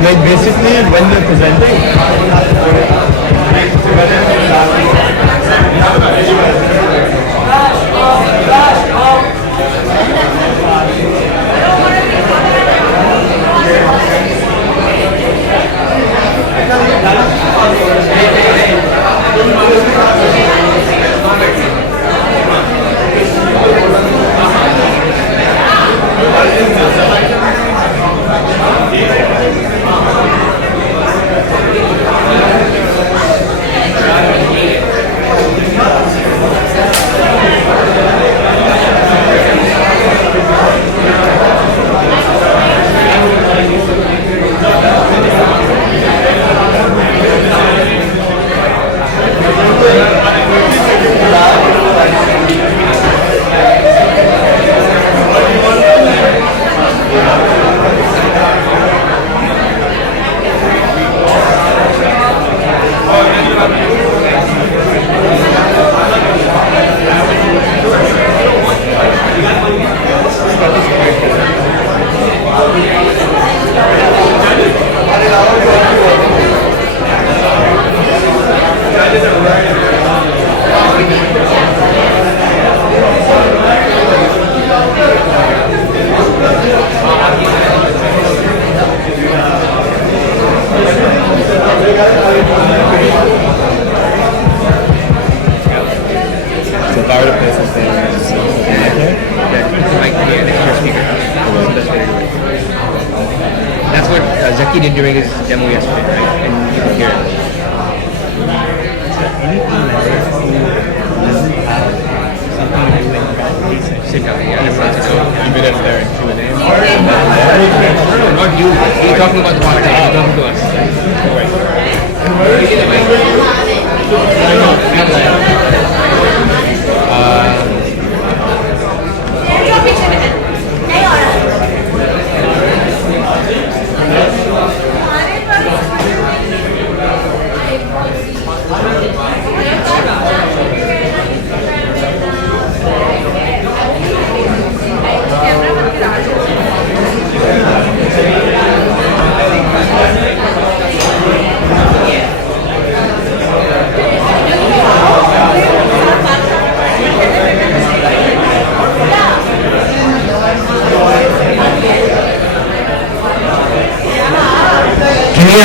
Like basically when they're presenting. That's what Zaki did during his demo yesterday, right? And you can hear it. Sit down, yeah. Maybe that's their Q&A. Not you. You're talking about the podcast. You're talking to us.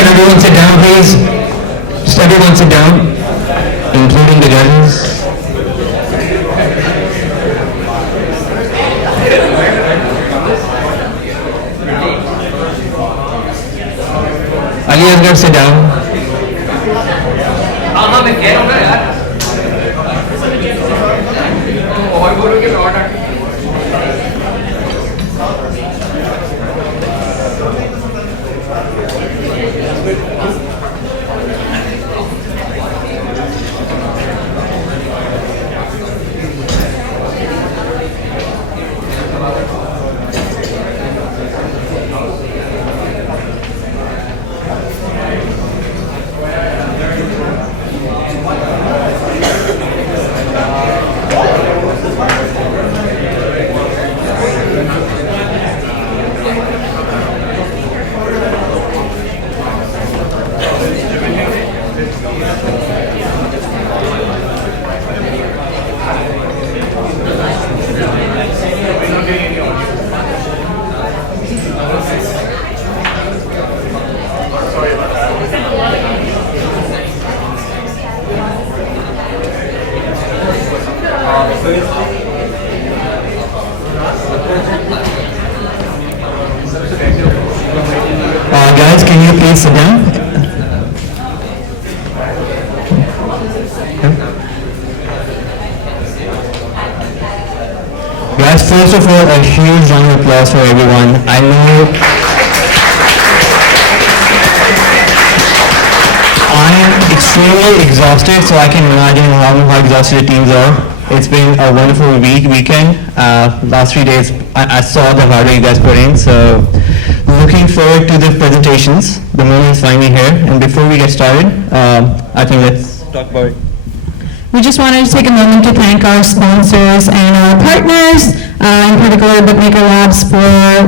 Everyone sit down, please. Just everyone sit down, including the judges. Ali Asghar, sit down. Guys, can you please sit down? Guys, first of all, a huge round of applause for everyone. I know I am extremely exhausted, so I can imagine how exhausted the teams are. It's been a wonderful weekend. Last 3 days, I saw the hard work you guys put in, so looking forward to the presentations. The moment is finally here, and before we get started, I think let's talk about it. We just wanted to take a moment to thank our sponsors and our partners, in particular Bookmaker Labs for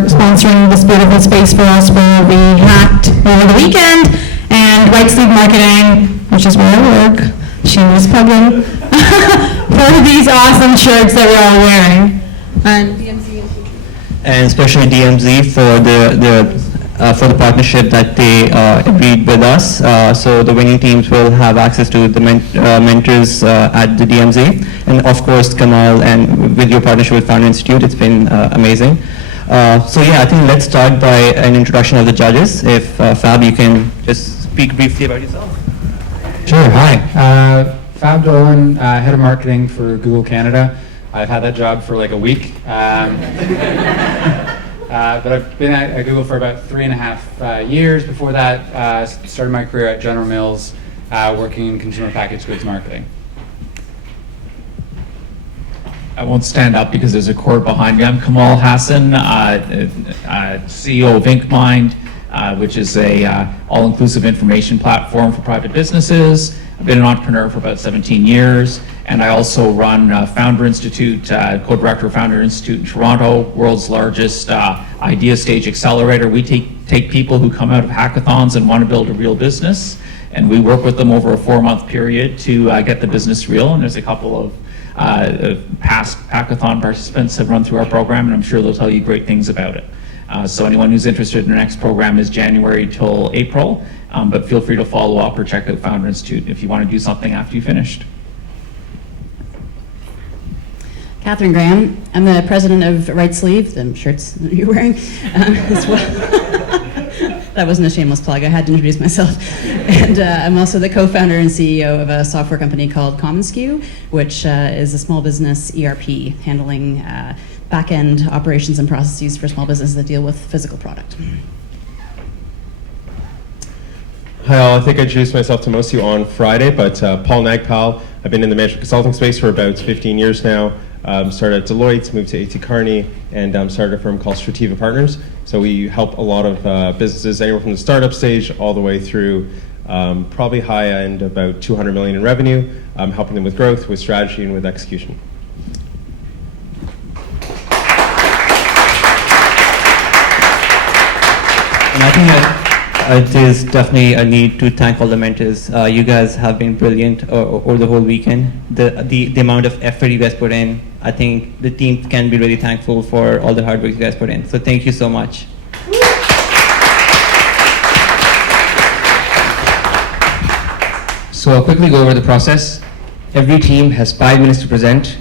sponsoring this beautiful space for us where we hacked over the weekend, and White Sleeve Marketing, which is where I work, shameless plugging, for these awesome shirts that we're all wearing. And especially DMZ for the partnership that they agreed with us. So the winning teams will have access to the mentors at the DMZ, and of course Kamal, and with your partnership with Founder Institute, it's been amazing. So yeah, I think let's start by an introduction of the judges. If Fab, you can just speak briefly about yourself. Sure, hi. Fab Dolan, Head of Marketing for Google Canada. I've had that job for like a week. But I've been at Google for about 3.5 years. Before that, started my career at General Mills, working in consumer packaged goods marketing. I won't stand up because there's a cord behind me. I'm Kamal Hassan, CEO of InkMind, which is a all-inclusive information platform for private businesses. I've been an entrepreneur for about 17 years, and I also run Founder Institute, co-director of Founder Institute in Toronto, world's largest idea stage accelerator. We take people who come out of hackathons and want to build a real business, and we work with them over a 4-month period to get the business real. And there's a couple of past hackathon participants have run through our program, and I'm sure they'll tell you great things about it. So anyone who's interested in our next program is January till April, but feel free to follow up or check out Founder Institute if you want to do something after you finished. Catherine Graham. I'm the president of Right Sleeve, the shirts that you're wearing as well. That wasn't a shameless plug. I had to introduce myself. And I'm also the co-founder and CEO of a software company called commonsku, which is a small business ERP handling back-end operations and processes for small businesses that deal with physical product. Hi all, I think I introduced myself to most of you on Friday, but Paul Nagpal. I've been in the management consulting space for about 15 years now. Started at Deloitte, moved to A.T. Kearney, and started a firm called Strativa Partners. So we help a lot of businesses, anywhere from the startup stage all the way through probably high end, about 200 million in revenue, helping them with growth, with strategy, and with execution. And I think it is definitely a need to thank all the mentors. You guys have been brilliant over the whole weekend. The amount of effort you guys put in, I think the team can be really thankful for all the hard work you guys put in. So thank you so much. So I'll quickly go over the process. Every team has 5 minutes to present,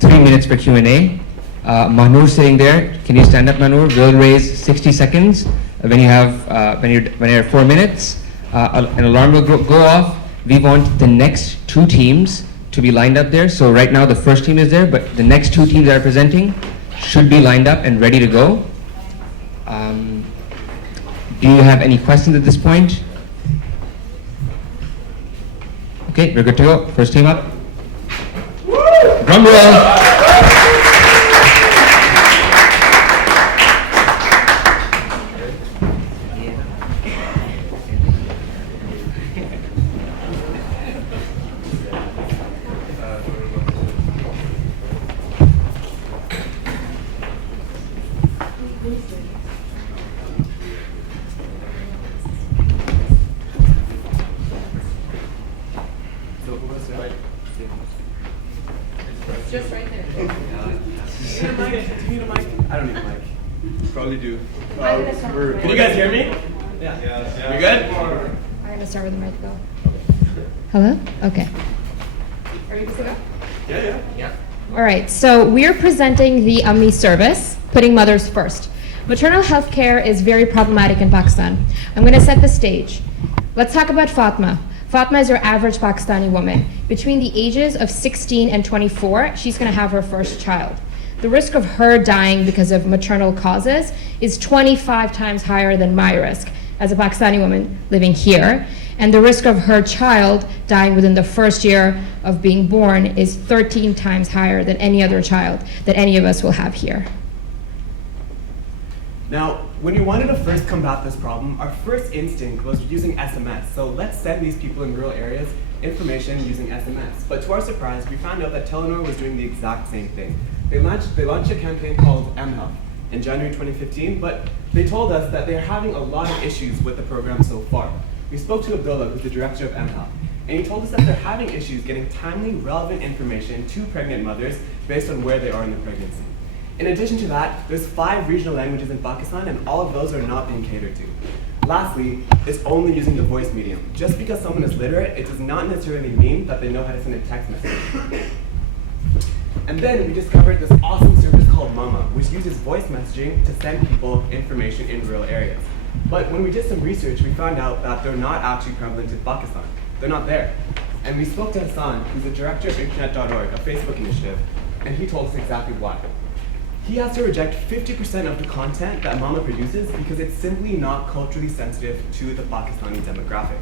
3 minutes for Q&A. Manur sitting there, can you stand up, Manur? We'll raise 60 seconds. When you have 4 minutes, an alarm will go off. We want the next 2 teams to be lined up there. So right now the first team is there, but the next 2 teams that are presenting should be lined up and ready to go. Do you have any questions at this point? Okay, we're good to go. First team up. Drum roll. Just right there. Do you need a mic? Do you need a mic? I don't need a mic. Probably do. Can you guys hear me? Yeah. We good? I'm going to start with the mic, go. Hello? Okay. Are you good to go? Yeah. All right, so we're presenting the AMI service, putting mothers first. Maternal health care is very problematic in Pakistan. I'm going to set the stage. Let's talk about Fatma. Fatma is your average Pakistani woman. Between the ages of 16 and 24, she's going to have her first child. The risk of her dying because of maternal causes is 25 times higher than my risk as a Pakistani woman living here. And the risk of her child dying within the first year of being born is 13 times higher than any other child that any of us will have here. Now, when we wanted to first combat this problem, our first instinct was using SMS. So let's send these people in rural areas information using SMS. But to our surprise, we found out that Telenor was doing the exact same thing. They launched a campaign called mHealth in January 2015, but they told us that they're having a lot of issues with the program so far. We spoke to Abdullah, who's the director of mHealth, and he told us that they're having issues getting timely, relevant information to pregnant mothers based on where they are in the pregnancy. In addition to that, there's 5 regional languages in Pakistan, and all of those are not being catered to. Lastly, it's only using the voice medium. Just because someone is literate, it does not necessarily mean that they know how to send a text message. And then we discovered this awesome service called Mama, which uses voice messaging to send people information in rural areas. But when we did some research, we found out that they're not actually prevalent in Pakistan. They're not there. And we spoke to Hassan, who's the director of Internet.org, a Facebook initiative, and he told us exactly why. He has to reject 50% of the content that Mama produces because it's simply not culturally sensitive to the Pakistani demographic.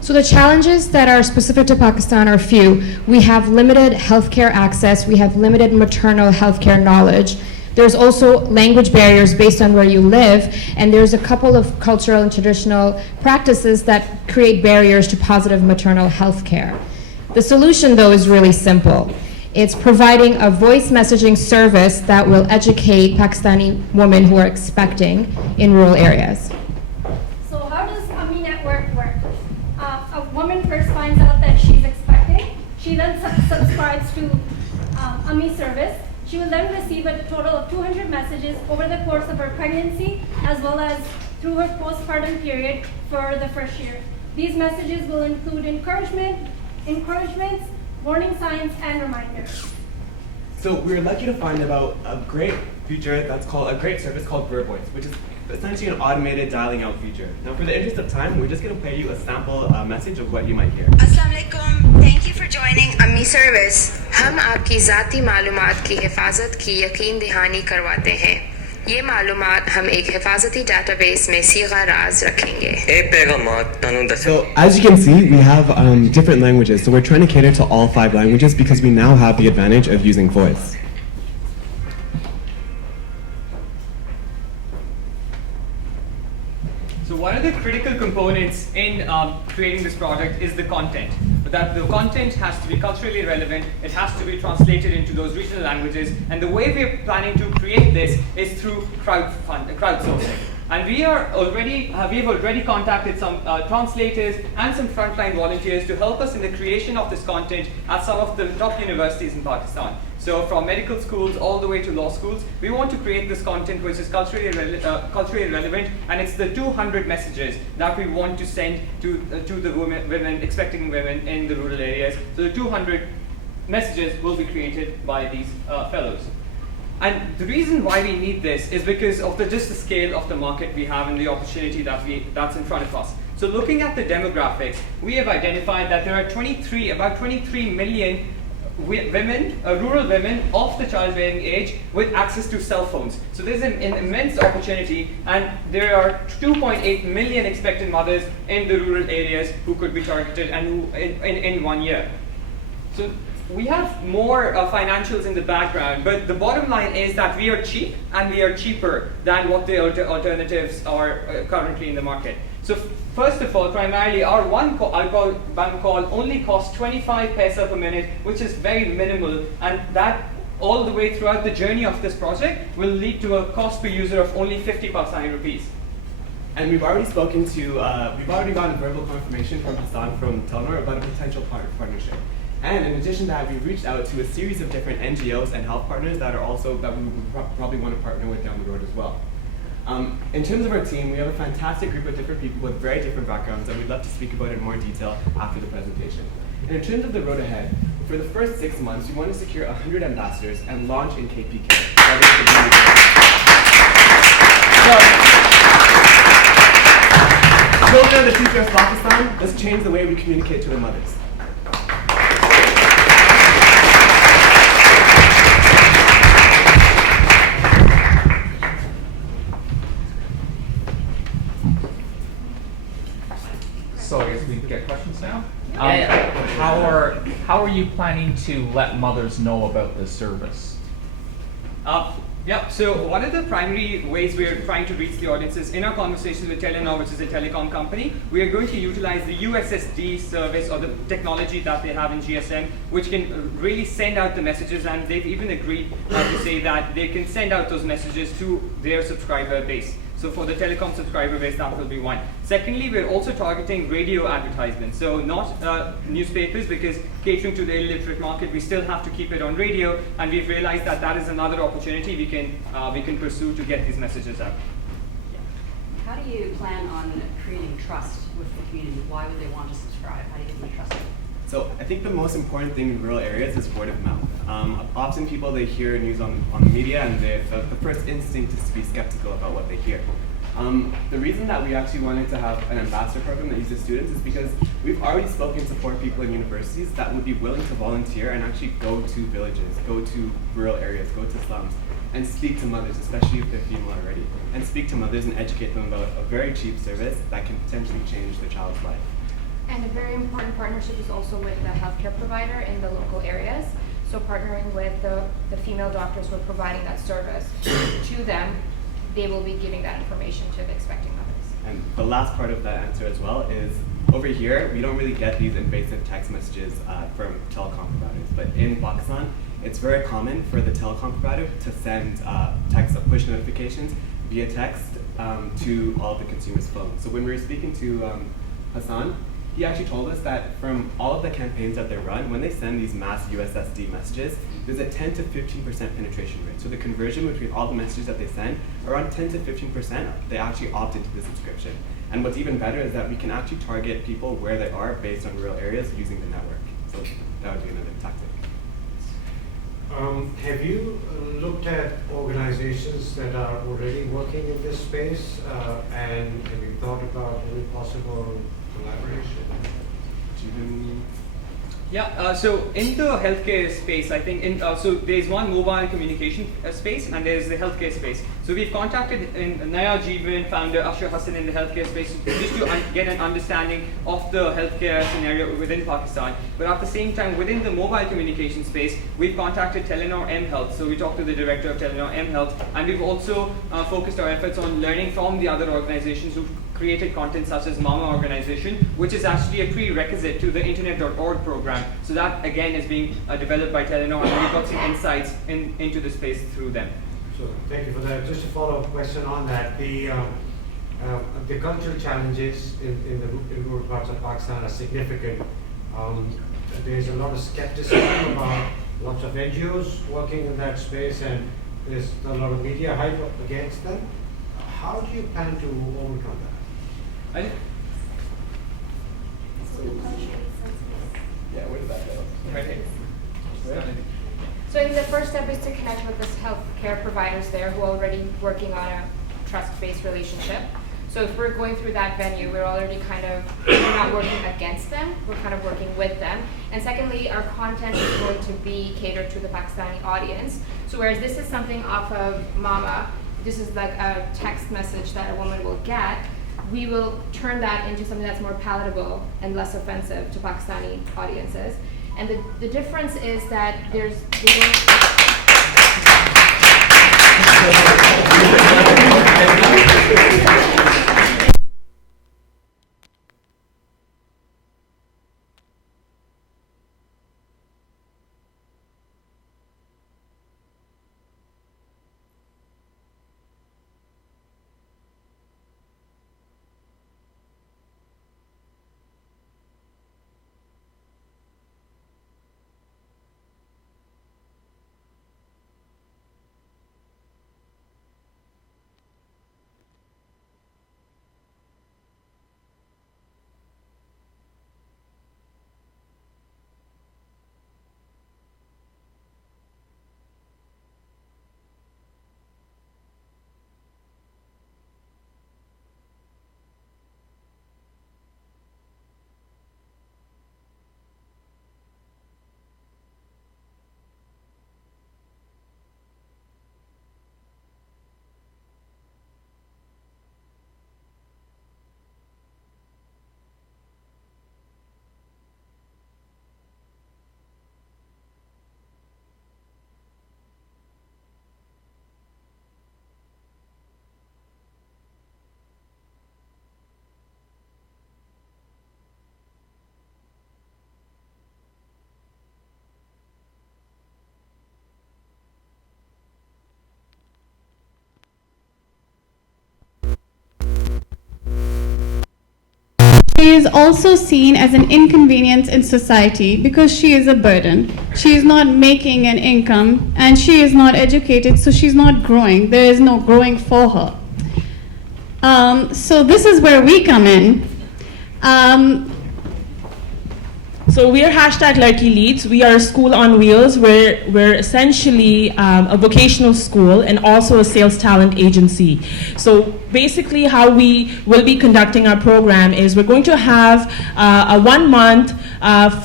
So the challenges that are specific to Pakistan are few. We have limited healthcare access, we have limited maternal healthcare knowledge. There's also language barriers based on where you live, and there's a couple of cultural and traditional practices that create barriers to positive maternal healthcare. The solution, though, is really simple. It's providing a voice messaging service that will educate Pakistani women who are expecting in rural areas. So how does AMI network work? A woman first finds out that she's expecting. She then subscribes to AMI service. She will then receive a total of 200 messages over the course of her pregnancy, as well as through her postpartum period for the first year. These messages will include encouragements, warning signs, and reminders. So we were lucky to find about a great feature that's called a great service called Bird Voice, which is essentially an automated dialing out feature. Now, for the interest of time, we're just going to play you a sample message of what you might hear. अस्सलाम वालेकुम, thank you for joining AMI service. हम आपकी ज़ाती मालूमात की हिफाजत की यकीन दहानी करवाते हैं. ये मालूमात हम एक हिफाजती डेटाबेस में सीगा राज रखेंगे. So, as you can see, we have different languages. So we're trying to cater to all 5 languages because we now have the advantage of using voice. So one of the critical components in creating this product is the content. But that the content has to be culturally relevant, it has to be translated into those regional languages, and the way we're planning to create this is through crowdsourcing. And we've already contacted some translators and some frontline volunteers to help us in the creation of this content at some of the top universities in Pakistan. So from medical schools all the way to law schools, we want to create this content which is culturally relevant, and it's the 200 messages that we want to send to the women, expecting women in the rural areas. So the 200 messages will be created by these fellows. And the reason why we need this is because of just the scale of the market we have and the opportunity that's in front of us. So looking at the demographics, we have identified that there are about 23 million women, rural women of the childbearing age with access to cell phones. So there's an immense opportunity, and there are 2.8 million expectant mothers in the rural areas who could be targeted and who in 1 year. So we have more financials in the background, but the bottom line is that we are cheap, and we are cheaper than what the alternatives are currently in the market. So first of all, primarily our one call only costs 25 paisa per minute, which is very minimal, and that all the way throughout the journey of this project will lead to a cost per user of only 50 Pakistani rupees. And we've already gotten verbal confirmation from Hassan from Telenor about a potential partnership. And in addition to that, we've reached out to a series of different NGOs and health partners that we would probably want to partner with down the road as well. In terms of our team, we have a fantastic group of different people with very different backgrounds that we'd love to speak about in more detail after the presentation. And in terms of the road ahead, for the first 6 months, we want to secure 100 ambassadors and launch in KPK. Children are the future of Pakistan. Let's change the way we communicate to their mothers. So I guess we can get questions now. How are you planning to let mothers know about this service? Yeah, so one of the primary ways we are trying to reach the audiences in our conversations with Telenor, which is a telecom company, we are going to utilize the USSD service or the technology that they have in GSM, which can really send out the messages, and they've even agreed to say that they can send out those messages to their subscriber base. So for the telecom subscriber base, that will be one. Secondly, we're also targeting radio advertisements. So not newspapers, because catering to the illiterate market, we still have to keep it on radio, and we've realized that that is another opportunity we can pursue to get these messages out. How do you plan on creating trust with the community? Why would they want to subscribe? How do you get them to trust you? So I think the most important thing in rural areas is word of mouth. Often people, they hear news on the media, and the first instinct is to be skeptical about what they hear. The reason that we actually wanted to have an ambassador program that uses students is because we've already spoken to poor people in universities that would be willing to volunteer and actually go to villages, go to rural areas, go to slums, and speak to mothers, especially if they're female already, and speak to mothers and educate them about a very cheap service that can potentially change the child's life. And a very important partnership is also with the healthcare provider in the local areas. So partnering with the female doctors who are providing that service to them, they will be giving that information to the expecting mothers. And the last part of that answer as well is, over here, we don't really get these invasive text messages from telecom providers. But in Pakistan, it's very common for the telecom provider to send text or push notifications via text to all of the consumers' phones. So when we were speaking to Hassan, he actually told us that from all of the campaigns that they run, when they send these mass USSD messages, there's a 10 to 15% penetration rate. So the conversion between all the messages that they send, around 10 to 15%, they actually opt into the subscription. And what's even better is that we can actually target people where they are based on rural areas using the network. So that would be another tactic. Have you looked at organizations that are already working in this space, and have you thought about any possible collaboration? Yeah, so in the healthcare space, I think, so there's one mobile communication space, and there's the healthcare space. So we've contacted Naya Jeevan, founder Ashar Hassan in the healthcare space, just to get an understanding of the healthcare scenario within Pakistan. But at the same time, within the mobile communication space, we've contacted Telenor M Health. So we talked to the director of Telenor M Health, and we've also focused our efforts on learning from the other organizations who've created content such as Mama organization, which is actually a prerequisite to the internet.org program. So that again is being developed by Telenor, and we've got some insights into the space through them. So thank you for that. Just a follow-up question on that. The cultural challenges in rural parts of Pakistan are significant. There's a lot of skepticism about lots of NGOs working in that space, and there's a lot of media hype up against them. How do you plan to overcome that? Yeah, where did that go? Right here. So I think the first step is to connect with the healthcare providers there who are already working on a trust-based relationship. So if we're going through that venue, we're already we're not working against them, we're kind of working with them. And secondly, our content is going to be catered to the Pakistani audience. So whereas this is something off of Mama, this is like a text message that a woman will get, we will turn that into something that's more palatable and less offensive to Pakistani audiences. And the difference is that there's is also seen as an inconvenience in society because she is a burden. She is not making an income and she is not educated, so she's not growing. There is no growing for her. So this is where we come in. So we are #LarkiLeads. We are a school on wheels. We're essentially a vocational school and also a sales talent agency. So basically how we will be conducting our program is we're going to have a 1-month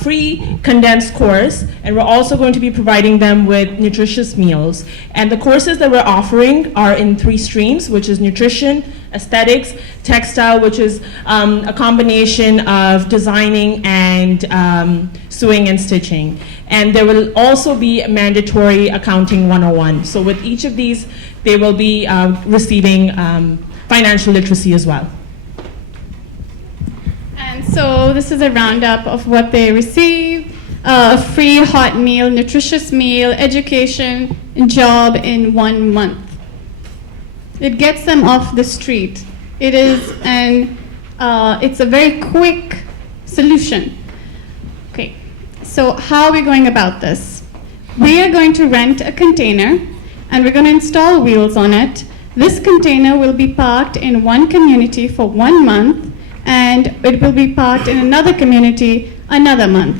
free condensed course, and we're also going to be providing them with nutritious meals. And the courses that we're offering are in 3 streams, which is nutrition, aesthetics, textile, which is a combination of designing and sewing and stitching. And there will also be a mandatory accounting 101. So with each of these, they will be receiving financial literacy as well. And so this is a roundup of what they receive: a free hot meal, nutritious meal, education, job in 1 month. It gets them off the street. It is it's a very quick solution. Okay, so how are we going about this? We are going to rent a container and we're going to install wheels on it. This container will be parked in one community for 1 month, and it will be parked in another community another month.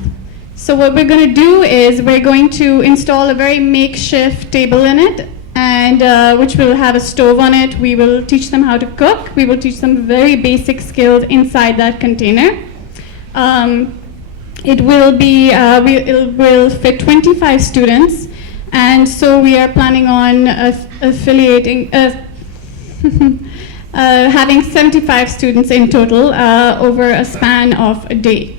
So what we're going to do is we're going to install a very makeshift table in it, and which will have a stove on it. We will teach them how to cook. We will teach them very basic skills inside that container. It will will fit 25 students, and so we are planning on having 75 students in total over a span of a day.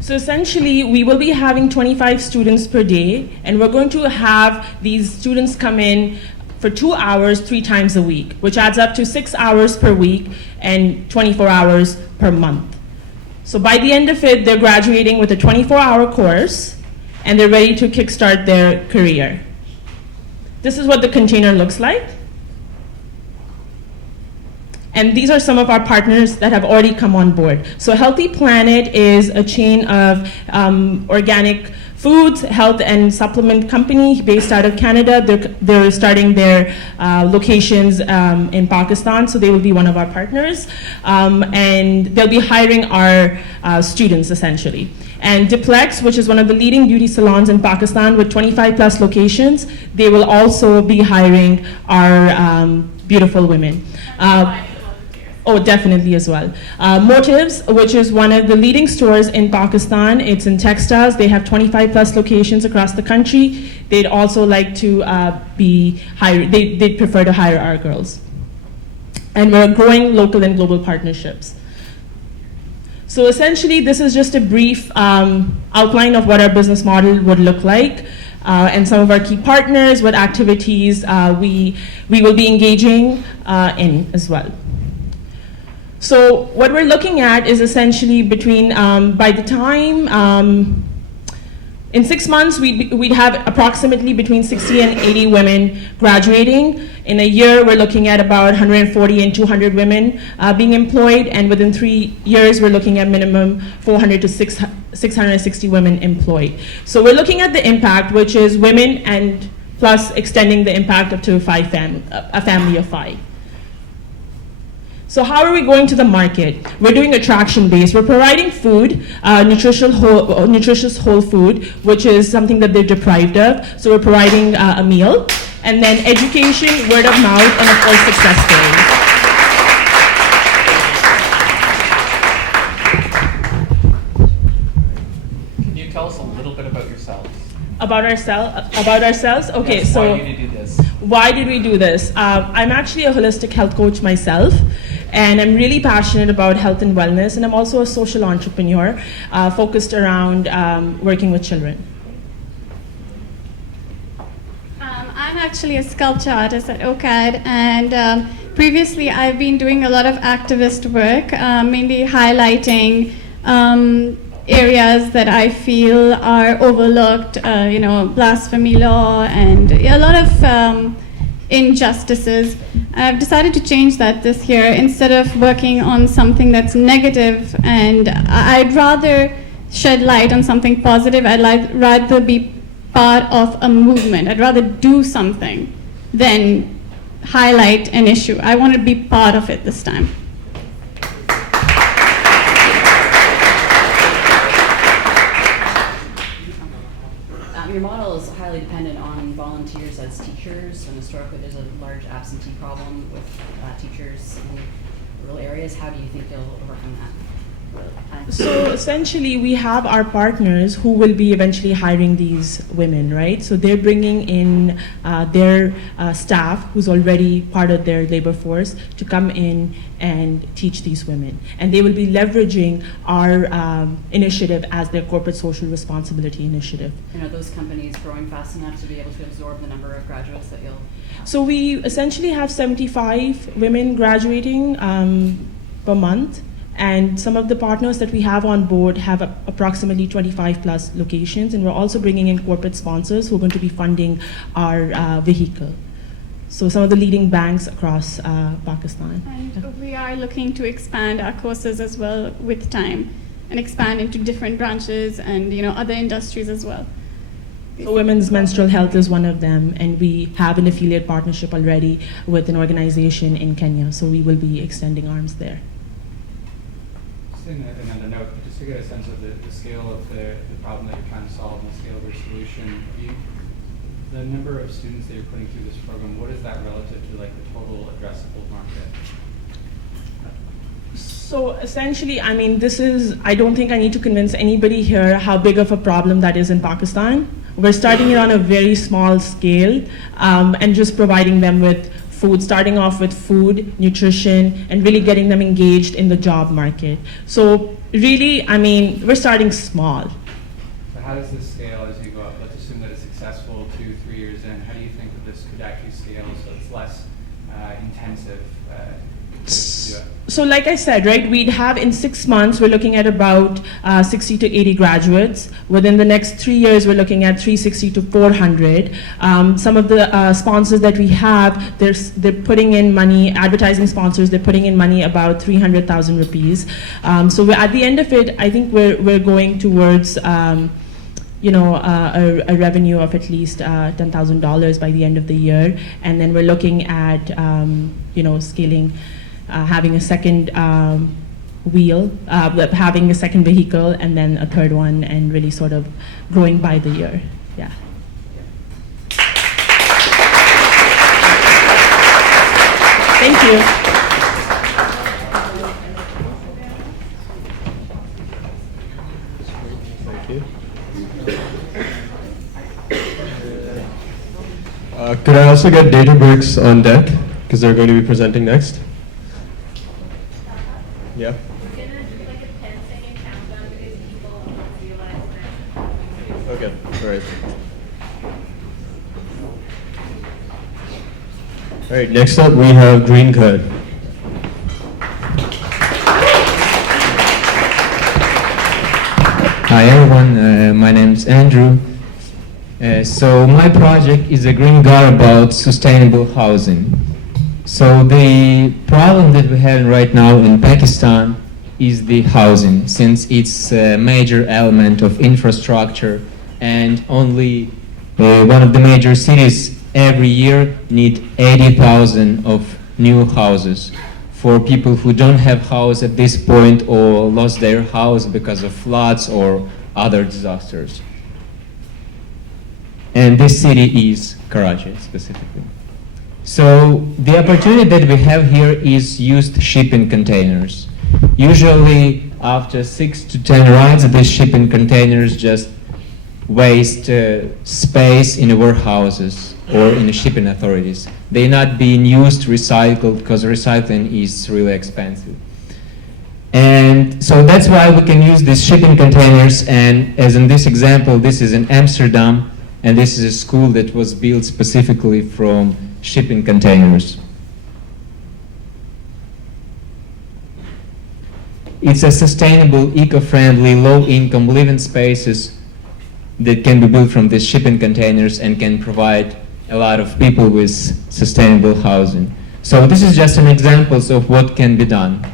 So essentially, we will be having 25 students per day, and we're going to have these students come in for 2 hours 3 times a week, which adds up to 6 hours per week and 24 hours per month. So by the end of it, they're graduating with a 24-hour course, and they're ready to kickstart their career. This is what the container looks like. And these are some of our partners that have already come on board. So Healthy Planet is a chain of organic foods, health and supplement company based out of Canada. They're starting their locations in Pakistan, so they will be one of our partners. And they'll be hiring our students, essentially. And Diplex, which is one of the leading beauty salons in Pakistan with 25 plus locations, they will also be hiring our beautiful women. Oh, definitely as well. Motives, which is one of the leading stores in Pakistan. It's in textiles. They have 25 plus locations across the country. They'd also like to they'd prefer to hire our girls. And we're growing local and global partnerships. So essentially, this is just a brief outline of what our business model would look like. And some of our key partners, what activities we will be engaging in as well. So what we're looking at is essentially between, by the time, in 6 months, we'd have approximately between 60 and 80 women graduating. In a year, we're looking at about 140 and 200 women being employed, and within 3 years, we're looking at minimum 400 to 660 women employed. So we're looking at the impact, which is women and plus extending the impact up to a family of 5. So how are we going to the market? We're doing attraction-based. We're providing food, nutritious whole food, which is something that they're deprived of. So we're providing a meal. And then education, word of mouth, and of course success stories. Can you tell us a little bit about yourselves? About ourselves? Okay, yes, so why did you do this? Why did we do this? I'm actually a holistic health coach myself, and I'm really passionate about health and wellness, and I'm also a social entrepreneur focused around working with children. I'm actually a sculpture artist at OCAD, and previously I've been doing a lot of activist work, mainly highlighting areas that I feel are overlooked, blasphemy law, and a lot of injustices. I've decided to change that this year. Instead of working on something that's negative, and I'd rather shed light on something positive, rather be part of a movement. I'd rather do something than highlight an issue. I want to be part of it this time. Your model is highly dependent on volunteers as teachers, and historically there's a large absentee problem with teachers in rural areas. How do you think you'll overcome that? So essentially, we have our partners who will be eventually hiring these women, right? So they're bringing in their staff, who's already part of their labor force, to come in and teach these women. And they will be leveraging our initiative as their corporate social responsibility initiative. And are those companies growing fast enough to be able to absorb the number of graduates that you'll have? So we essentially have 75 women graduating per month. And some of the partners that we have on board have approximately 25 plus locations, and we're also bringing in corporate sponsors who are going to be funding our vehicle. So some of the leading banks across Pakistan. And we are looking to expand our courses as well with time, and expand into different branches and other industries as well. So women's menstrual health is one of them, and we have an affiliate partnership already with an organization in Kenya, so we will be extending arms there. Another note, just to get a sense of the scale of the problem that you're trying to solve and the scale of your solution, the number of students that you're putting through this program, what is that relative to like the total addressable market? So essentially, I mean, I don't think I need to convince anybody here how big of a problem that is in Pakistan. We're starting it on a very small scale and just providing them with food, starting off with food, nutrition, and really getting them engaged in the job market. So really, I mean, we're starting small. So how does this scale as you go up? Let's assume that it's successful 2-3 years in. How do you think that this could actually scale so it's less intensive to do it? So like I said, right, we'd have in 6 months, we're looking at about 60 to 80 graduates. Within the next 3 years, we're looking at 360 to 400. Some of the sponsors that we have, they're putting in money, advertising sponsors, they're putting in money about 300,000 rupees. So at the end of it, I think we're going towards a revenue of at least $10,000 by the end of the year. And then we're looking at, scaling, having a second wheel, having a second vehicle, and then a third one, and really sort of growing by the year. Yeah. Thank you. Could I also get Databricks on deck, because they're going to be presenting next? Yeah. Okay, all right. All right, next up we have Green Code. Hi everyone, my name is Andrew. So my project is a green guard about sustainable housing. So the problem that we're having right now in Pakistan is the housing, since it's a major element of infrastructure, and only one of the major cities every year need 80,000 of new houses for people who don't have house at this point or lost their house because of floods or other disasters. And this city is Karachi specifically. So the opportunity that we have here is used shipping containers. Usually after 6 to 10 rides, these shipping containers just waste space in the warehouses or in the shipping authorities. They're not being used, recycled, because recycling is really expensive. And so that's why we can use these shipping containers, and as in this example, this is in Amsterdam, and this is a school that was built specifically from shipping containers. It's a sustainable, eco-friendly, low-income living spaces that can be built from these shipping containers and can provide a lot of people with sustainable housing. So this is just an example of what can be done.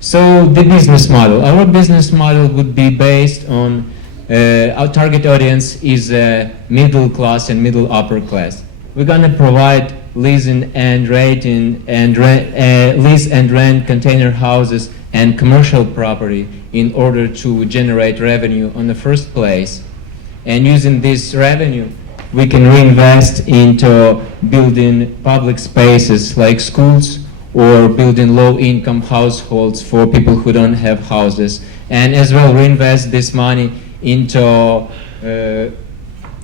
So the business model. Our business model would be based on our target audience is middle class and middle upper class. We're gonna provide lease and rent container houses and commercial property in order to generate revenue on the first place. And using this revenue, we can reinvest into building public spaces like schools or building low-income households for people who don't have houses, and as well reinvest this money into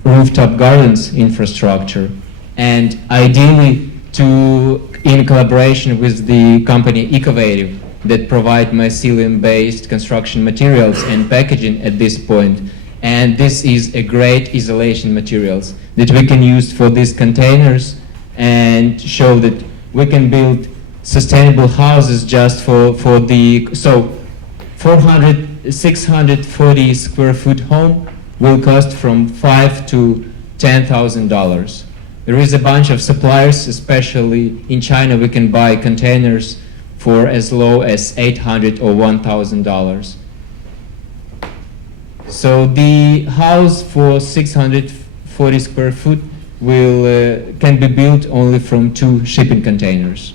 rooftop gardens infrastructure, and ideally in collaboration with the company Ecovative that provide mycelium-based construction materials and packaging at this point. And this is a great isolation materials that we can use for these containers and show that we can build sustainable houses just for the, so 640 square foot home will cost from $5,000 to $10,000. There is a bunch of suppliers, especially in China, we can buy containers for as low as $800 or $1,000. So the house for 640 square foot can be built only from 2 shipping containers.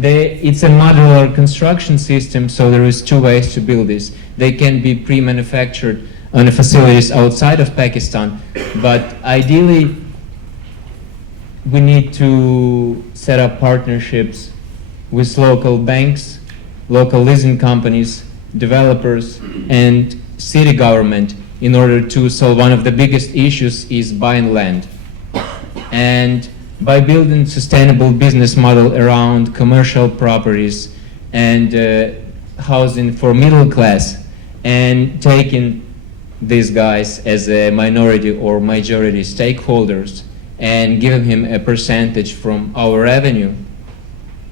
It's a modular construction system, so there is 2 ways to build this. They can be pre-manufactured on the facilities outside of Pakistan, but ideally we need to set up partnerships with local banks, local leasing companies, developers, and city government in order to solve one of the biggest issues is buying land. And by building sustainable business model around commercial properties and housing for middle class and taking these guys as a minority or majority stakeholders and giving him a percentage from our revenue,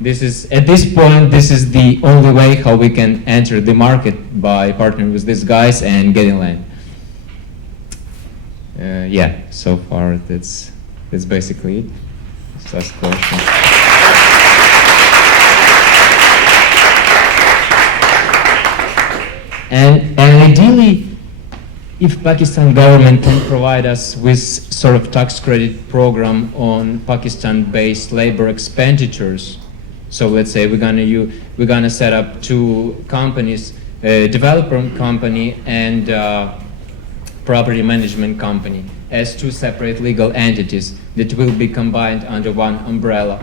this is, at this point, this is the only way how we can enter the market, by partnering with these guys and getting land. Yeah, so far that's basically it. Last question. And ideally, if Pakistan government can provide us with sort of tax credit program on Pakistan-based labor expenditures, so let's say we're gonna set up 2 companies, a developer company and property management company, as 2 separate legal entities that will be combined under one umbrella.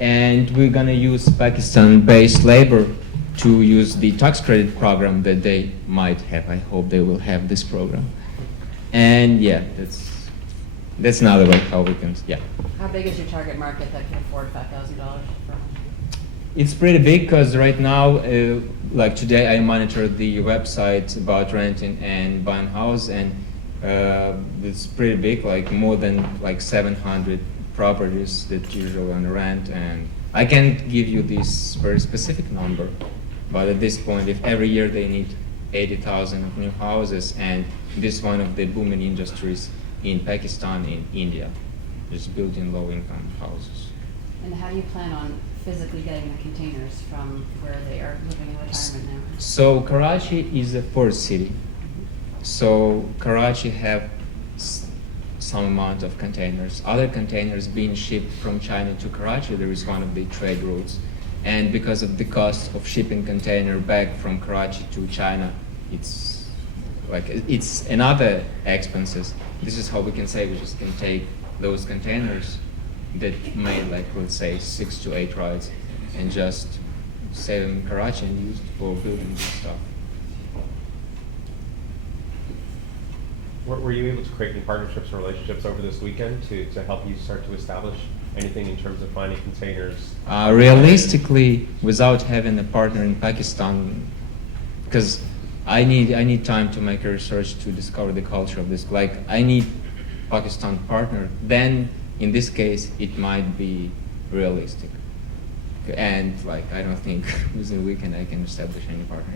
And we're gonna use Pakistan-based labor to use the tax credit program that they might have. I hope they will have this program. And yeah, that's another way how we can, yeah. How big is your target market that can afford $5,000 per home? It's pretty big because right now, like today, I monitor the website about renting and buying house, and it's pretty big, like more than like 700 properties that usually on rent. And I can't give you this very specific number, but at this point, if every year they need 80,000 of new houses, and this is one of the booming industries in Pakistan, in India, just building low-income houses. And how do you plan on physically getting the containers from where they are living in retirement now? So Karachi is a port city. So Karachi have some amount of containers. Other containers being shipped from China to Karachi, there is one of the trade routes. And because of the cost of shipping container back from Karachi to China, it's another expenses. This is how we can say we just can take those containers that made, like, let's say 6 to 8 rides, and just save them in Karachi and use it for building this stuff. Were you able to create any partnerships or relationships over this weekend to help you start to establish anything in terms of finding containers? Realistically, without having a partner in Pakistan, because I need time to make a research to discover the culture of this. Like, I need Pakistan partner. Then, in this case, it might be realistic. and like I don't think within a weekend I can establish any partner.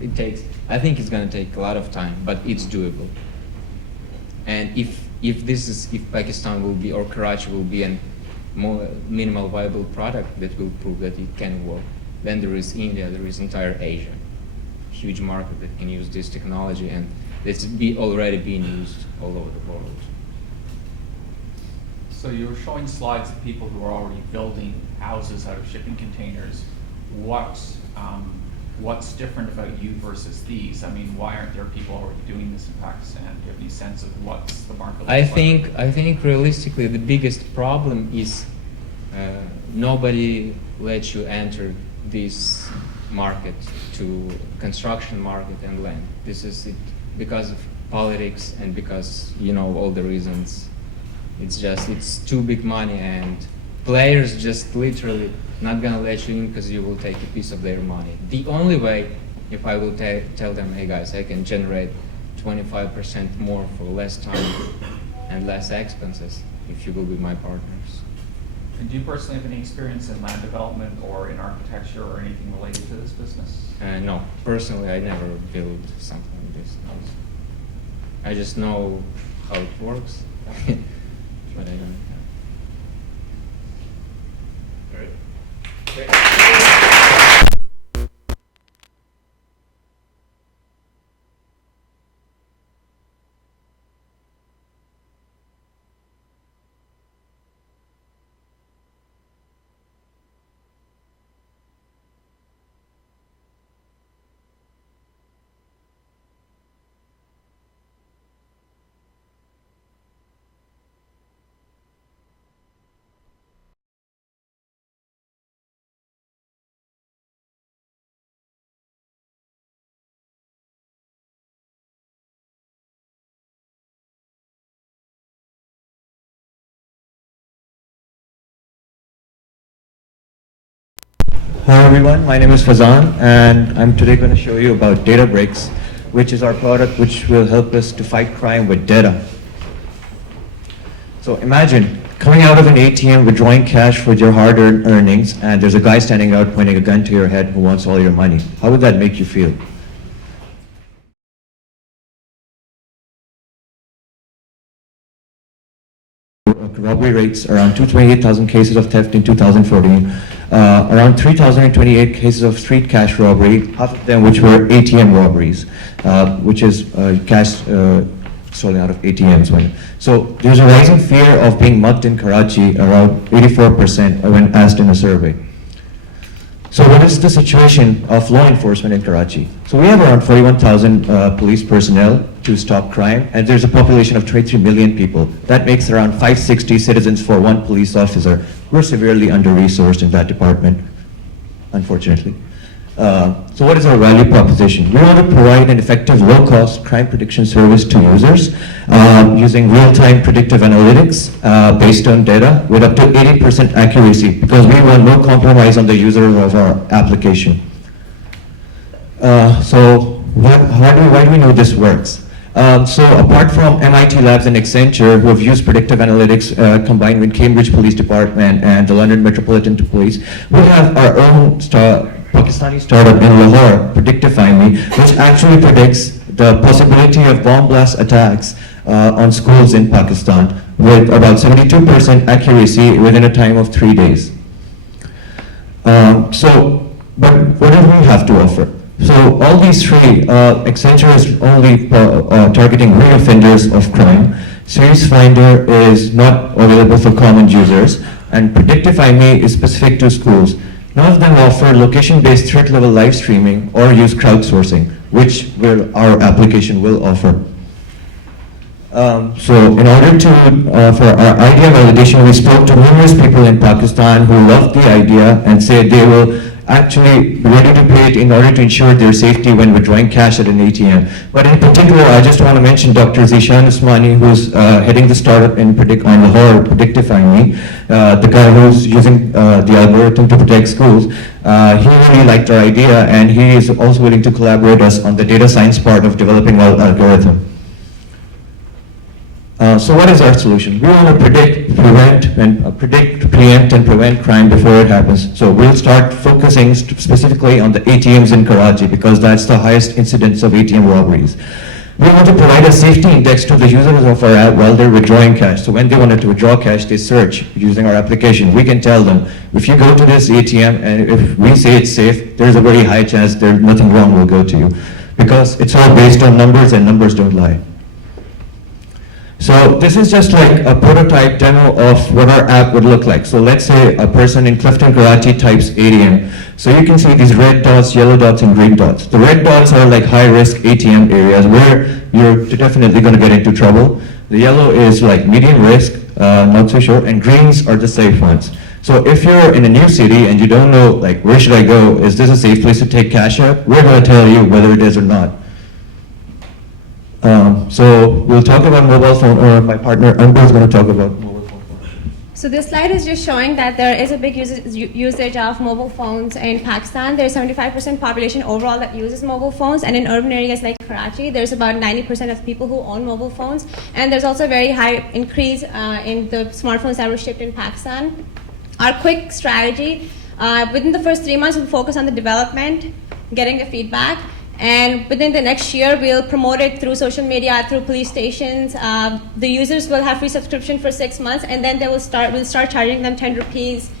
I think it's gonna take a lot of time, but it's doable. And if Pakistan will be, or Karachi will be a more minimal viable product that will prove that it can work, then there is India, there is entire Asia, huge market that can use this technology, and it's already being used all over the world. So you were showing slides of people who are already building houses out of shipping containers. What's different about you versus these? I mean, why aren't there people already doing this in Pakistan? Do you have any sense of what's the market I looks think realistically the biggest problem is nobody lets you enter this market, to construction market and land. This is it because of politics and because all the reasons. It's too big money, and players just literally not gonna let you in because you will take a piece of their money. The only way, if I will tell them, hey guys, I can generate 25% more for less time and less expenses if you will be my partners. And do you personally have any experience in land development or in architecture or anything related to this business? No, personally I never built something like this. I just know how it works, but I don't. Hi everyone, my name is Fazan, and I'm today going to show you about Data Breaks, which is our product which will help us to fight crime with data. So imagine coming out of an ATM, withdrawing cash with your hard-earned earnings, and there's a guy standing out pointing a gun to your head who wants all your money. How would that make you feel? Robbery rates, around 228,000 cases of theft in 2014, around 3,028 cases of street cash robbery, half of them which were ATM robberies, which is cash stolen out of ATMs. So there's a rising fear of being mugged in Karachi, around 84% when asked in a survey. So what is the situation of law enforcement in Karachi? So we have around 41,000 police personnel to stop crime, and there's a population of 23 million people. That makes around 560 citizens for one police officer. We're severely under-resourced in that department, unfortunately. So what is our value proposition? We want to provide an effective, low-cost crime prediction service to users using real-time predictive analytics based on data with up to 80% accuracy, because we want no compromise on the user of our application. So why do we know this works? So apart from MIT Labs and Accenture, who have used predictive analytics combined with Cambridge Police Department and the London Metropolitan Police, we have our own Pakistani startup in Lahore, Predictify Me, which actually predicts the possibility of bomb blast attacks on schools in Pakistan with about 72% accuracy within a time of 3 days. But what do we have to offer? So all these three, Accenture is only targeting reoffenders of crime. Series Finder is not available for common users, and Predictify Me is specific to schools. None of them offer location-based threat level live streaming or use crowdsourcing, which our application will offer. So in order to, for our idea validation, we spoke to numerous people in Pakistan who loved the idea and said they will actually be ready to pay it in order to ensure their safety when withdrawing cash at an ATM. But in particular, I just want to mention Dr. Zishan Usmani, who's heading the startup in Lahore, Predictify Me, the guy who's using the algorithm to protect schools. He really liked our idea, and he is also willing to collaborate us on the data science part of developing our algorithm. So what is our solution? We want to predict, preempt, and prevent crime before it happens. So we'll start focusing specifically on the ATMs in Karachi because that's the highest incidence of ATM robberies. We want to provide a safety index to the users of our app while they're withdrawing cash. So when they wanted to withdraw cash, they search using our application. We can tell them, if you go to this ATM and if we say it's safe, there's a very high chance there's nothing wrong will go to you. Because it's all based on numbers and numbers don't lie. So this is just like a prototype demo of what our app would look like. So let's say a person in Clifton, Karachi types ATM. So you can see these red dots, yellow dots, and green dots. The red dots are like high-risk ATM areas where you're definitely going to get into trouble. The yellow is like medium risk, not so sure, and greens are the safe ones. So if you're in a new city and you don't know, like, where should I go? Is this a safe place to take cash out? We're going to tell you whether it is or not. So we'll talk about mobile phone, or my partner Anbu is going to talk about mobile phone. So this slide is just showing that there is a big usage of mobile phones in Pakistan. There's 75% population overall that uses mobile phones, and in urban areas like Karachi, there's about 90% of people who own mobile phones. And there's also a very high increase in the smartphones that were shipped in Pakistan. Our quick strategy, within the first 3 months, we'll focus on the development, getting the feedback. And within the next year, we'll promote it through social media, through police stations. The users will have free subscription for 6 months, and then we'll start charging them 10 rupees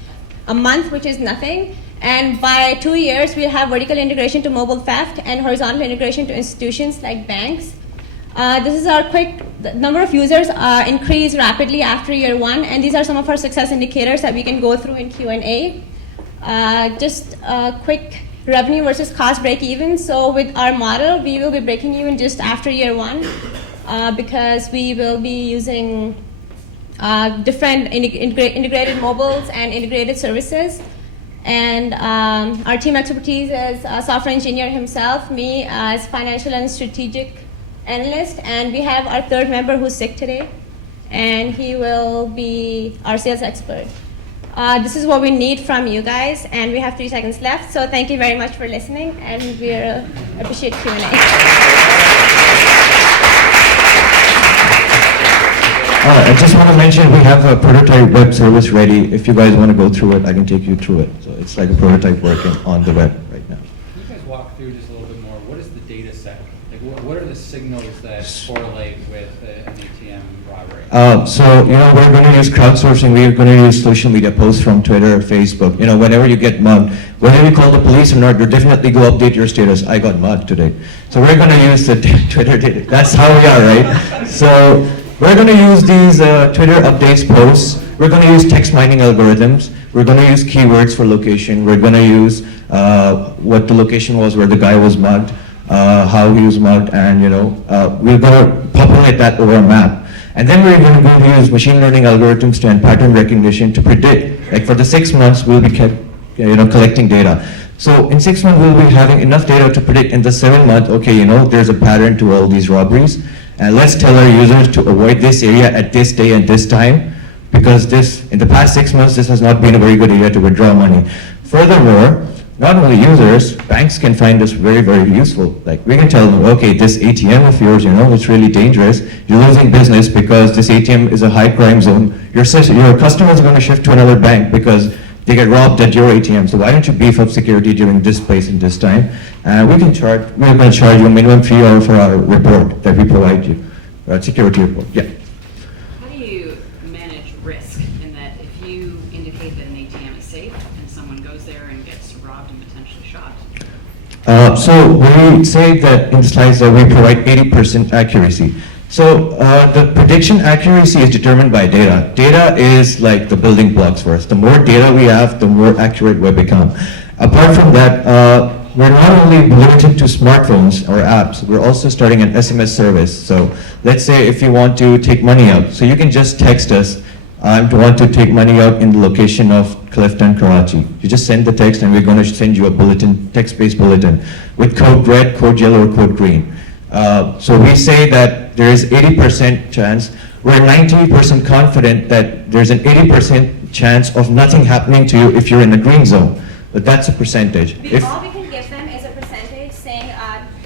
a month, which is nothing. And by 2 years, we'll have vertical integration to mobile theft and horizontal integration to institutions like banks. This is our the number of users increase rapidly after year 1, and these are some of our success indicators that we can go through in Q&A. Just a quick revenue versus cost break even. So with our model, we will be breaking even just after year 1 because we will be using different integrated mobiles and integrated services. And our team expertise is a software engineer himself, me as financial and strategic analyst, and we have our third member who's sick today, and he will be our sales expert. This is what we need from you guys, and we have 3 seconds left, so thank you very much for listening, and we appreciate Q&A. I just want to mention we have a prototype web service ready. If you guys want to go through it, I can take you through it. So it's like a prototype working on the web right now. Can you guys walk through just a little bit more? What is the data set? Like, what are the signals that correlate with an ATM robbery? So, we're going to use crowdsourcing. We're going to use social media posts from Twitter, Facebook. Whenever you get mugged, whether you call the police or not, you definitely go update your status. I got mugged today. So we're going to use the Twitter data. That's how we are, right? So we're going to use these Twitter updates posts. We're going to use text mining algorithms. We're going to use keywords for location. We're going to use what the location was where the guy was mugged, how he was mugged, and we're going to populate that over a map. And then we're going to use machine learning algorithms and pattern recognition to predict, like for the 6 months, we'll be collecting data. So in 6 months, we'll be having enough data to predict in the 7th month, okay, there's a pattern to all these robberies. And let's tell our users to avoid this area at this day and this time, because in the past 6 months, this has not been a very good area to withdraw money. Furthermore, not only users, banks can find this very, very useful. Like, we can tell them, okay, this ATM of yours, it's really dangerous. You're losing business because this ATM is a high crime zone. Your customers are going to shift to another bank because they get robbed at your ATM. So why don't you beef up security during this place and this time? We're going to charge you a minimum fee for our report that we provide you, security report. Yeah. How do you manage risk in that if you indicate that an ATM is safe and someone goes there and gets robbed and potentially shot? So we say that in the slides that we provide 80% accuracy. So the prediction accuracy is determined by data. Data is like the building blocks for us. The more data we have, the more accurate we become. Apart from that, we're not only limited to smartphones or apps, we're also starting an SMS service. So let's say if you want to take money out, so you can just text us, I want to take money out in the location of Clifton, Karachi. You just send the text and we're going to send you a bulletin, text-based bulletin with code red, code yellow, or code green. So we say that there is 80% chance, we're 90% confident that there's an 80% chance of nothing happening to you if you're in the green zone. But that's a percentage. All we can give them is a percentage saying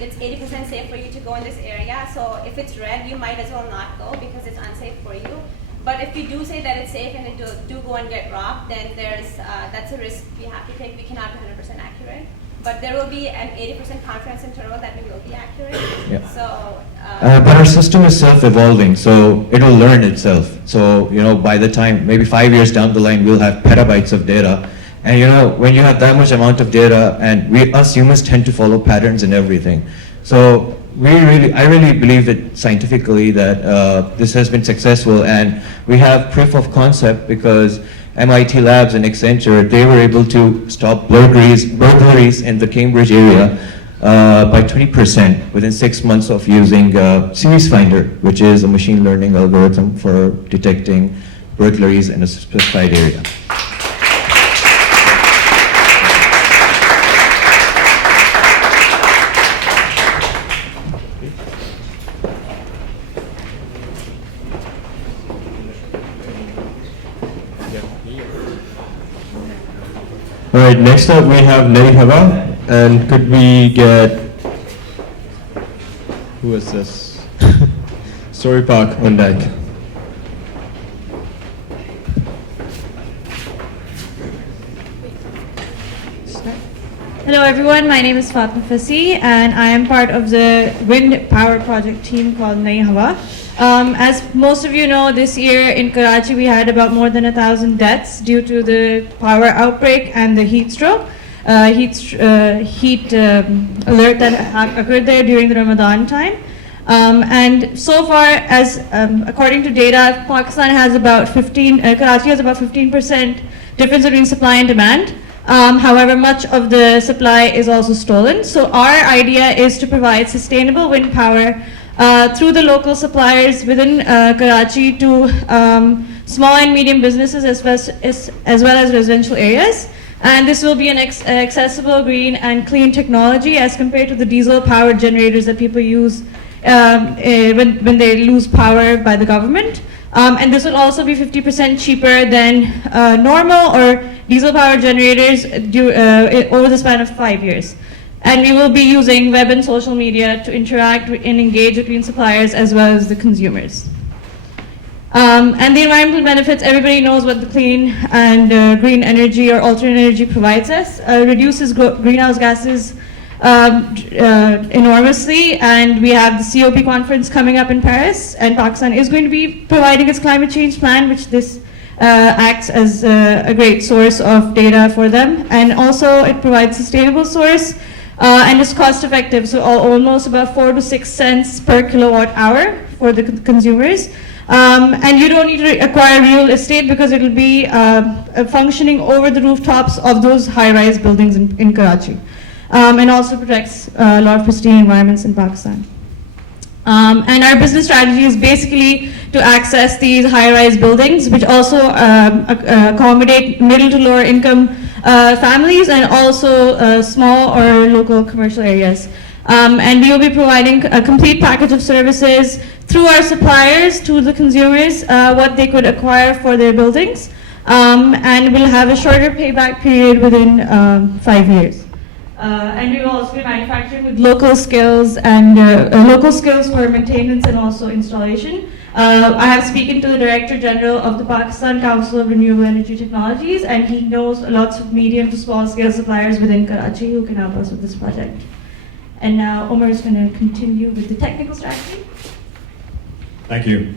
it's 80% safe for you to go in this area. So if it's red, you might as well not go because it's unsafe for you. But if we do say that it's safe and it do go and get robbed, then that's a risk we have to take. We cannot be 100% accurate. But there will be an 80% confidence interval that we will be accurate. Yeah. So. But our system is self-evolving, so it'll learn itself. So, by the time, maybe 5 years down the line, we'll have petabytes of data. And when you have that much amount of data, and us humans tend to follow patterns in everything. So I really believe that scientifically that this has been successful, and we have proof of concept because MIT Labs and Accenture, they were able to stop burglaries in the Cambridge area by 20% within 6 months of using Series Finder, which is a machine learning algorithm for detecting burglaries in a specified area. All right, next up we have Neha, and could we get, who is this? Story Park on deck. Hello everyone, my name is Fatma Fasi and I am part of the wind power project team called Nayi Hawa. As most of you know, this year in Karachi we had about more than 1,000 deaths due to the power outbreak and the heat stroke, heat alert that occurred there during the Ramadan time. And so far, as according to data, Pakistan has about Karachi has about 15% difference between supply and demand. However, much of the supply is also stolen. So our idea is to provide sustainable wind power through the local suppliers within Karachi to small and medium businesses as well as residential areas. And this will be an accessible, green and clean technology as compared to the diesel powered generators that people use when they lose power by the government. And this will also be 50% cheaper than normal or diesel powered generators over the span of 5 years. And we will be using web and social media to interact and engage between suppliers as well as the consumers. And the environmental benefits, everybody knows what the clean and green energy or alternate energy provides us. Reduces greenhouse gases enormously, and we have the COP conference coming up in Paris, and Pakistan is going to be providing its climate change plan, which this acts as a great source of data for them. And also it provides sustainable source and is cost effective, so almost about 4 to 6 cents per kilowatt hour for the consumers. And you don't need to acquire real estate because it will be functioning over the rooftops of those high-rise buildings in Karachi. And also protects a lot of pristine environments in Pakistan. And our business strategy is basically to access these high-rise buildings, which also accommodate middle to lower income families and also small or local commercial areas. And we will be providing a complete package of services through our suppliers to the consumers, what they could acquire for their buildings. And we'll have a shorter payback period within 5 years. And we will also be manufacturing with local skills and local skills for maintenance and also installation. I have spoken to the Director General of the Pakistan Council of Renewable Energy Technologies, and he knows lots of medium to small scale suppliers within Karachi who can help us with this project. And now Omar is going to continue with the technical strategy. Thank you.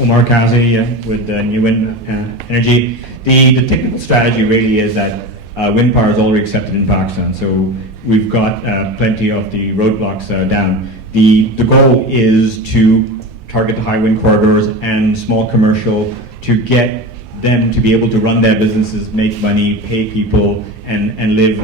Omar Kazi with New Wind Energy. The technical strategy really is that wind power is already accepted in Pakistan, so we've got plenty of the roadblocks down. The goal is to target the high wind corridors and small commercial to get them to be able to run their businesses, make money, pay people, and live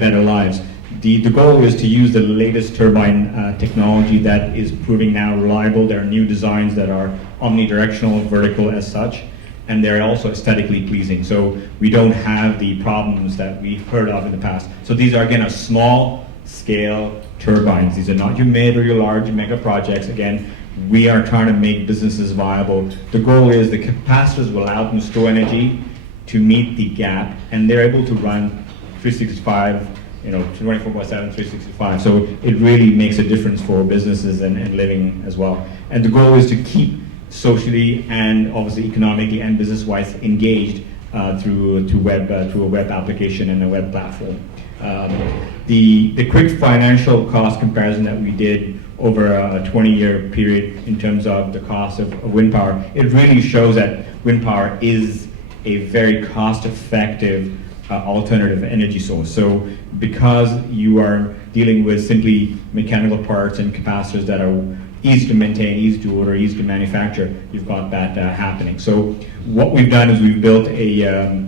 better lives. The goal is to use the latest turbine technology that is proving now reliable. There are new designs that are omnidirectional, vertical as such, and they're also aesthetically pleasing. So we don't have the problems that we've heard of in the past. So these are, again, a small scale turbines. These are not your mid or your large mega projects. Again, we are trying to make businesses viable. The goal is the capacitors will allow them to store energy to meet the gap, and they're able to run 365 24/7, 365. So it really makes a difference for businesses and living as well. And the goal is to keep socially and obviously economically and business-wise engaged through a web application and a web platform. The quick financial cost comparison that we did over a 20-year period in terms of the cost of wind power, it really shows that wind power is a very cost-effective alternative energy source. So because you are dealing with simply mechanical parts and capacitors that are easy to maintain, easy to order, easy to manufacture, you've got that happening. So what we've done is we've built a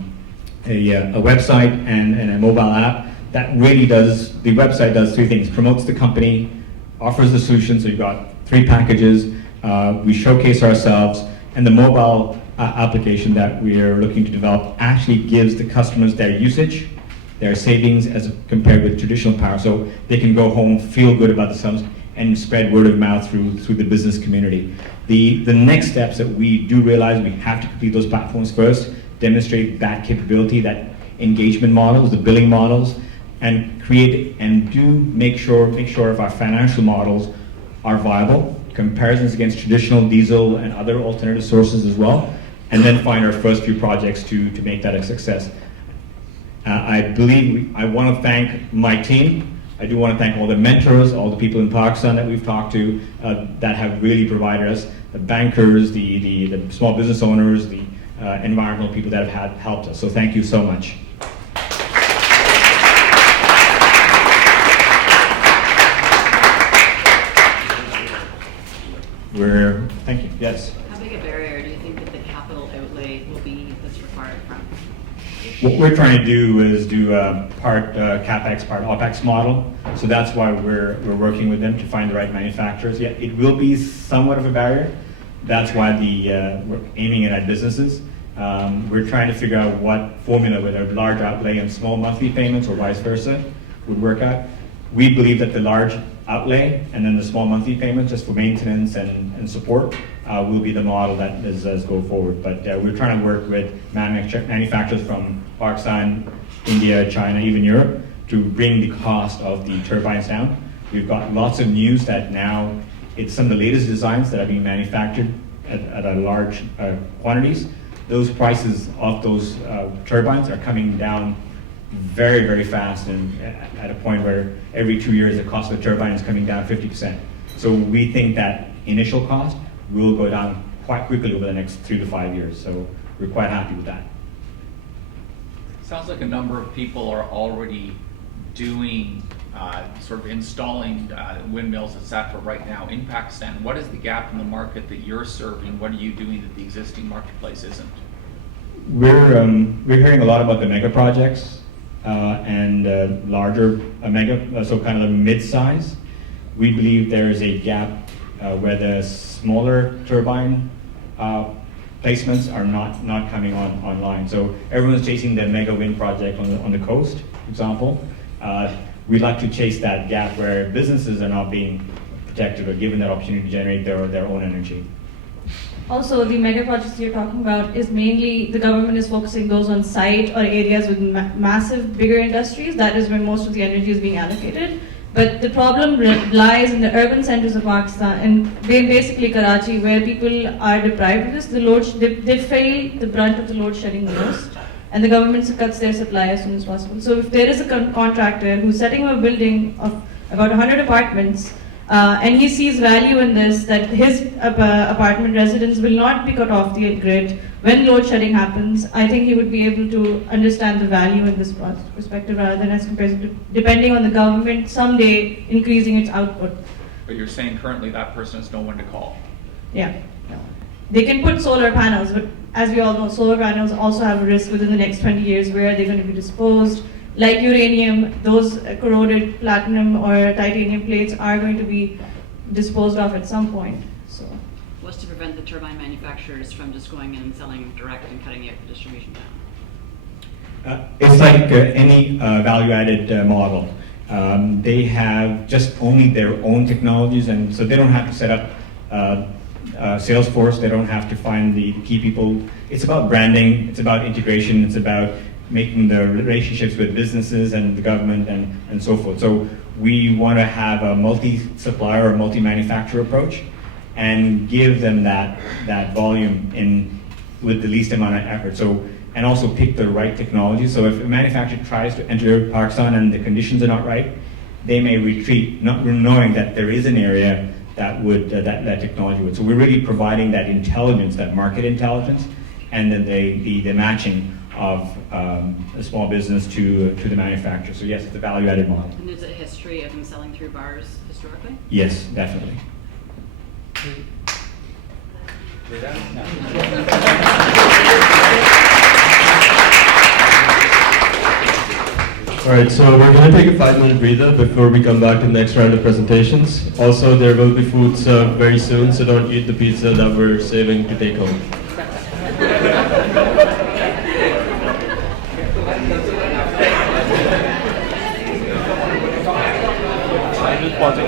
website and a mobile app that really does, the website does three things: promotes the company, offers the solution, so you've got three packages, we showcase ourselves, and the mobile application that we are looking to develop actually gives the customers their usage, their savings as compared with traditional power, so they can go home, feel good about themselves, and spread word of mouth through the business community. The next steps that we do realize we have to complete those platforms first, demonstrate that capability, that engagement models, the billing models, and create and do make sure if our financial models are viable, comparisons against traditional diesel and other alternative sources as well, and then find our first few projects to make that a success. I want to thank my team. I do want to thank all the mentors, all the people in Pakistan that we've talked to that have really provided us, the bankers, the small business owners, the environmental people that have helped us. So thank you so much. Thank you. Yes. How big a barrier do you think that the capital outlay will be that's required from? What we're trying to do is do a part CapEx, part OpEx model. So that's why we're working with them to find the right manufacturers. Yeah, it will be somewhat of a barrier. That's why we're aiming it at businesses. We're trying to figure out what formula, whether large outlay and small monthly payments or vice versa, would work out. We believe that the large outlay and then the small monthly payments just for maintenance and support will be the model that is go forward. But we're trying to work with manufacturers from Pakistan, India, China, even Europe to bring the cost of the turbines down. We've got lots of news that now it's some of the latest designs that are being manufactured at a large quantities. Those prices of those turbines are coming down very, very fast, and at a point where every 2 years the cost of the turbine is coming down 50%. So we think that initial cost will go down quite quickly over the next 3 to 5 years. So we're quite happy with that. Sounds like a number of people are already doing, sort of installing windmills, etc. right now in Pakistan. What is the gap in the market that you're serving? What are you doing that the existing marketplace isn't? We're hearing a lot about the mega projects and larger mega, so kind of a mid-size. We believe there is a gap where the smaller turbine placements are not coming online. So everyone's chasing the mega wind project on the coast, for example. We'd like to chase that gap where businesses are not being protected or given that opportunity to generate their own energy. Also, the mega projects you're talking about is mainly the government is focusing those on site or areas with massive, bigger industries. That is where most of the energy is being allocated. But the problem lies in the urban centers of Pakistan and basically Karachi, where people are deprived of this. They feel the brunt of the load shedding the most, and the government cuts their supply as soon as possible. So if there is a contractor who's setting up a building of about 100 apartments, and he sees value in this, that his apartment residents will not be cut off the grid when load shedding happens, I think he would be able to understand the value in this perspective rather than as compared to depending on the government someday increasing its output. But you're saying currently that person has no one to call. Yeah. They can put solar panels, but as we all know, solar panels also have a risk within the next 20 years where they're going to be disposed. Like uranium, those corroded platinum or titanium plates are going to be disposed of at some point. So, what's to prevent the turbine manufacturers from just going in and selling direct and cutting the distribution down? It's like any value-added model. They have just only their own technologies, and so they don't have to set up sales force. They don't have to find the key people. It's about branding. It's about integration. It's about making the relationships with businesses and the government and so forth. So we want to have a multi-supplier or multi-manufacturer approach and give them that volume with the least amount of effort. So, and also pick the right technology. So if a manufacturer tries to enter Pakistan and the conditions are not right, they may retreat, not knowing that there is an area that would that technology would. So we're really providing that intelligence, that market intelligence, and then the matching of a small business to the manufacturer. So yes, it's a value-added model. And there's a history of them selling through bars historically? Yes, definitely. All right, so we're going to take a 5-minute breather before we come back to the next round of presentations. Also, there will be food served very soon, so don't eat the pizza that we're saving to take home. Watching